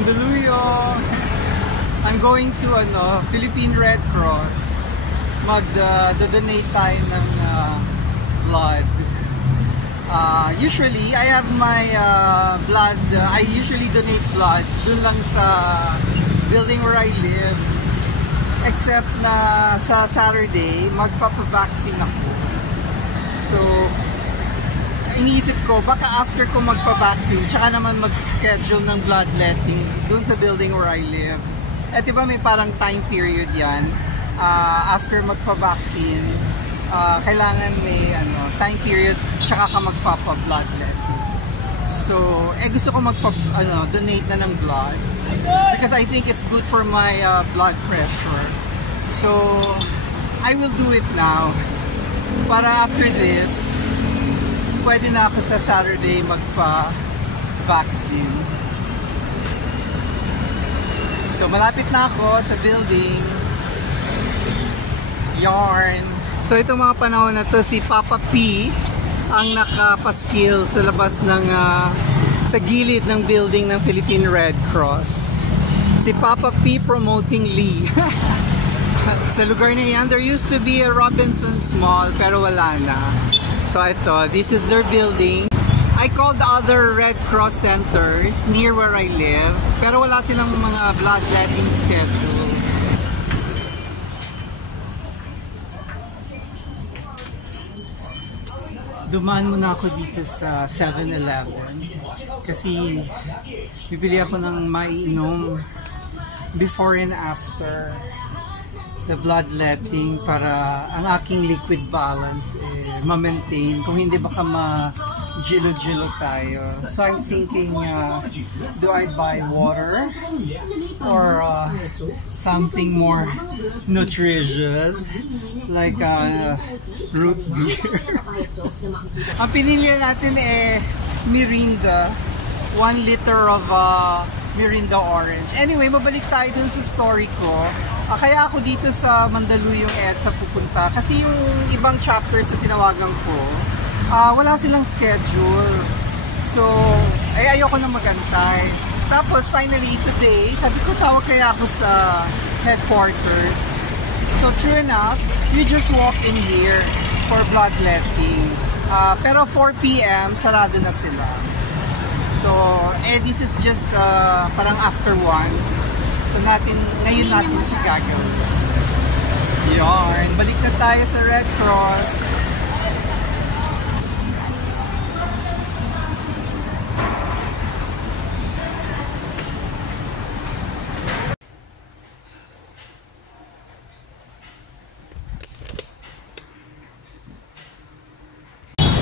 Mandaluyong. I'm going to Philippine Red Cross. Mag-donate tayo ng blood. Usually, I have my blood. I usually donate blood dun lang sa building where I live. Except na sa Saturday, magpapavaccine ako. So, iniisip ko, baka after ko magpa-vaccine, tsaka naman mag-schedule ng bloodletting dun sa building where I live. At diba may parang time period yan, after magpa-vaccine, kailangan may time period, tsaka ka magpapa-bloodletting. So, gusto ko donate na ng blood because I think it's good for my blood pressure. So, I will do it now. Para after this, pwede na ako sa Saturday magpa-vaccine. So, malapit na ako sa building. Yarn. So, itong mga panahon na to, si Papa P ang nakapaskil sa labas ng sa gilid ng building ng Philippine Red Cross. Si Papa P promoting Lee. Sa lugar na yan, there used to be a Robinson's Mall pero wala na. So ito, this is their building. I called other Red Cross centers near where I live pero wala silang mga bloodletting schedule. Dumaan muna ako dito sa 7-Eleven kasi bibili ako ng maiinom before and after the bloodletting para ang aking liquid balance ma-maintain. Kung hindi baka ma-jilo-jilo tayo. So I'm thinking, do I buy water or something more nutritious like root beer? Ang pinili natin Mirinda. 1 liter of Mirinda orange. Anyway, mabalik tayo dun sa story ko. Kaya ako dito sa Mandaluyong EDSA pupunta kasi yung ibang chapters na tinawagan ko, wala silang schedule. So, ayoko na magantay. Tapos finally today, sabi ko tawag kaya ako sa headquarters. So true enough, you just walk in here for bloodletting. Pero 4 PM, sarado na sila. So, this is just parang after 1. So ngayon natin siya gagawin. Yarn, balik na tayo sa Red Cross.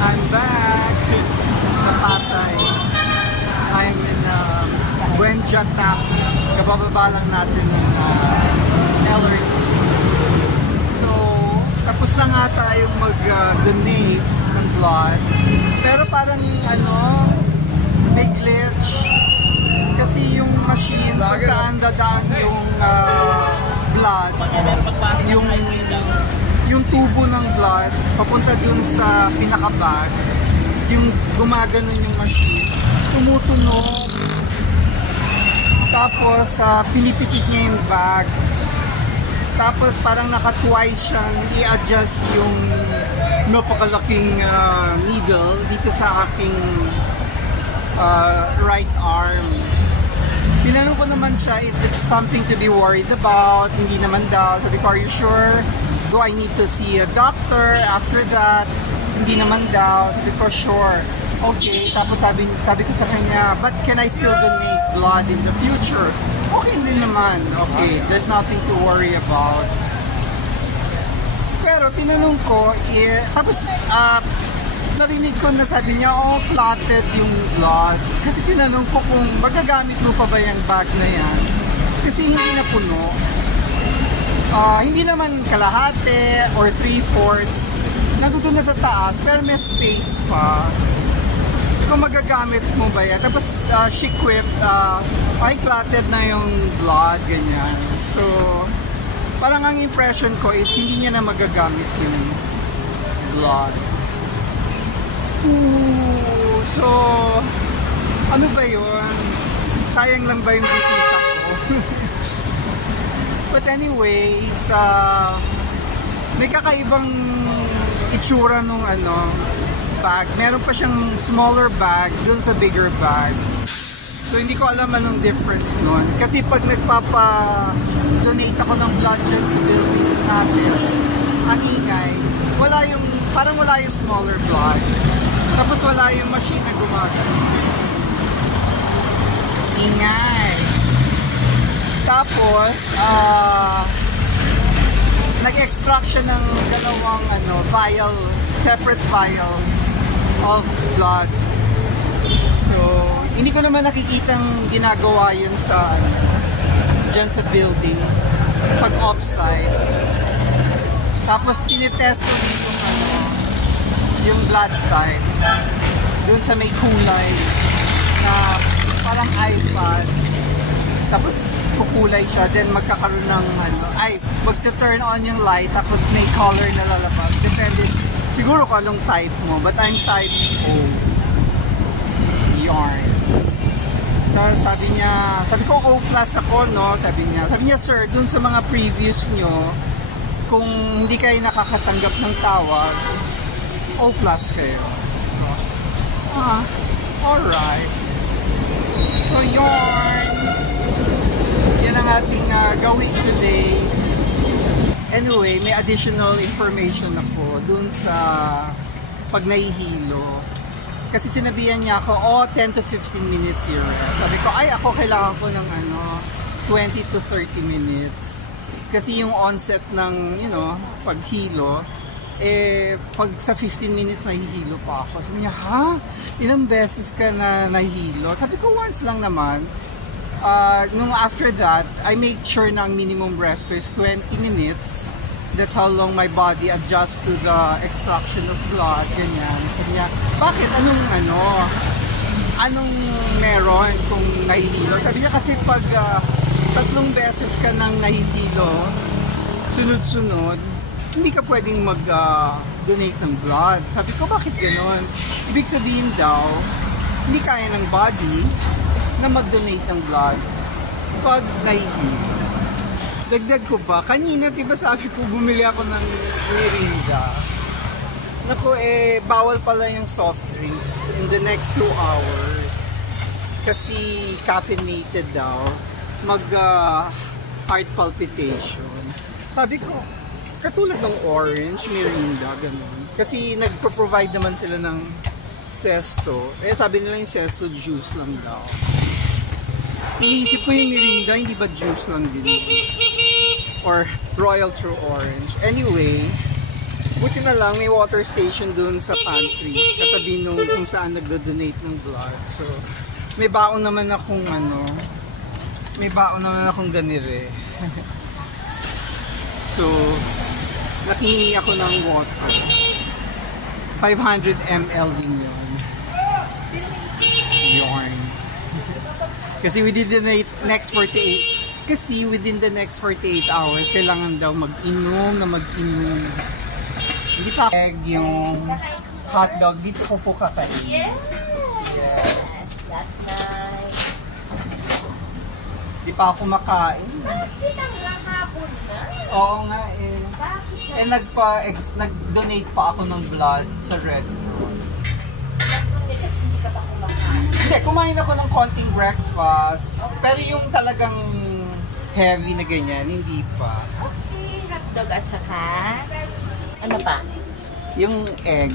I'm back sa Pasay. I'm in Buenjataf. Kabababa lang natin ng LRT. So, tapos na nga tayong mag-donate ng blood. Pero parang may glitch. Kasi yung machine kung saan dadaan yung blood, yung tubo ng blood, papunta dun sa pinaka-bag, yung gumaganon yung machine, tumutunog. Tapos, pinipitik niya yung bag. Tapos, parang naka-twice siyang i-adjust yung napakalaking needle dito sa aking right arm. Tinanong ko naman siya if it's something to be worried about. Hindi naman daw. Sabi ko, are you sure? Do I need to see a doctor after that? Hindi naman daw. Sabi ko, sure. Okay, tapos sabi ko sa kanya, but can I still donate blood in the future? Okay din naman. Okay, there's nothing to worry about. Pero tinanong ko, tapos narinig ko na sabi niya, clotted yung blood. Kasi tinanong ko kung magagamit mo pa ba yung bag na yan. Kasi hindi na puno. Hindi naman kalahati or 3/4. Nandun na sa taas, pero may space pa. Kung magagamit mo ba yan. Tapos she quipped, ay clotted na yung blood, ganyan. So, parang ang impression ko is hindi niya na magagamit yung blood. Ooh, so, ano ba yun? sayang lang ba yung bisita ko? But anyways, may kakaibang itsura nung bag. Meron pa siyang smaller bag dun sa bigger bag. So hindi ko alam anong difference nun. Kasi pag nagpapa-donate ako ng blood dyan sa building natin, ang ingay, parang wala yung smaller blood. Tapos wala yung machine na gumagano. Ingay. Tapos, nag-extract siya ng dalawang separate vials of blood. So, hindi ko naman nakikitang ginagawa yun dyan sa building pag off-site. Tapos tinitest ko dito yung blood type dun sa may kulay na parang iPad. Tapos kukulay siya, then magkakaroon ng magta-turn on yung light, tapos may color na lalabas. Depende siguro kung anong type mo, but I'm type O. Yarn. Sabi ko O plus ako, no? Sabi niya, sir, dun sa mga previews nyo, kung hindi kayo nakakatanggap ng tawag, O plus kayo. Alright. So, yarn. Yan ang ating gawin today. Anyway, may additional information ako dun sa pag nahihilo. Kasi sinabihan niya ako, 10 to 15 minutes your rest. Sabi ko, ako kailangan ko ng 20 to 30 minutes. Kasi yung onset ng, paghilo, pag sa 15 minutes nahihilo pa ako. Sabi niya, ilang beses ka na nahihilo? Sabi ko, once lang naman. Nung after that, I make sure na ang minimum rest ko is 20 minutes. That's how long my body adjusts to the extraction of blood, ganyan. Sabi niya, bakit? Anong meron kung nahihilo? Sabi niya kasi pag 3 beses ka nang nahihilo, sunod-sunod, hindi ka pwedeng mag-donate ng blood. Sabi ko, bakit gano'n? Ibig sabihin daw, hindi kaya ng body na mag-donate ng blood pag nahihilo. Dagdag ko pa, kanina diba sabi ko bumili ako ng Mirinda. Naku bawal pala yung soft drinks in the next 2 hours. Kasi caffeinated daw, heart palpitation. Sabi ko, katulad ng orange, Mirinda, ganun. Kasi nagpo-provide naman sila ng Zesto. Sabi nila yung Zesto juice lang daw. Iniisip ko yung Mirinda, hindi ba juice lang din? Or Royal True Orange. Anyway, buti na lang may water station dun sa pantry. Katabi nung kung saan nagdo-donate ng blood. So, may baon naman akong ganire. So, nakihingi ako ng water. 500 ml din yun. Yarn. Kasi within the next 48 hours, kailangan daw mag-inom. Hindi pa egg yung hotdog. Dito ko po kakain. Yes. That's nice. Hindi pa ako makain. Bakit ang hapon na? Oo nga nag-donate pa ako ng blood sa Red Cross. Hindi ka ba kumakain? Hindi, kumain ako ng konting breakfast. Pero yung talagang heavy na ganyan, hindi pa. Okay, hotdog at saka ano pa? Yung egg.